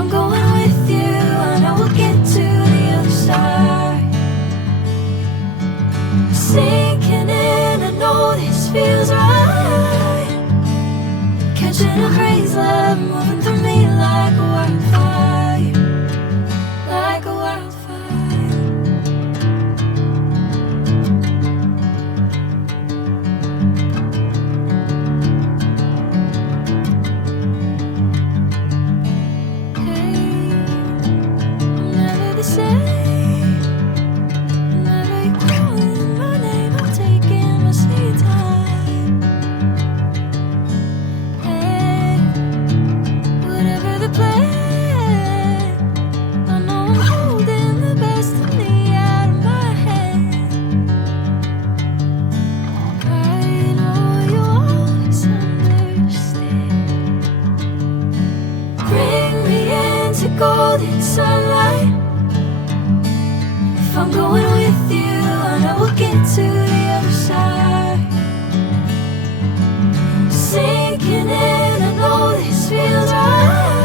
I'm going with you, I know we'll get to the other side. Sinking in, I know this feels right. Catching a crazy love moving through me like a wildfire, like a wildfire. Hey, I'm never the same. Whenever you're calling my name, I'm taking my sweet time. Hey, whatever the plan, I know I'm holding the best of me out of my hand. I know you always understand. Bring me into golden sunlight. If I'm going with you, I know we'll get to the other side. Sinking in, I know this feels right.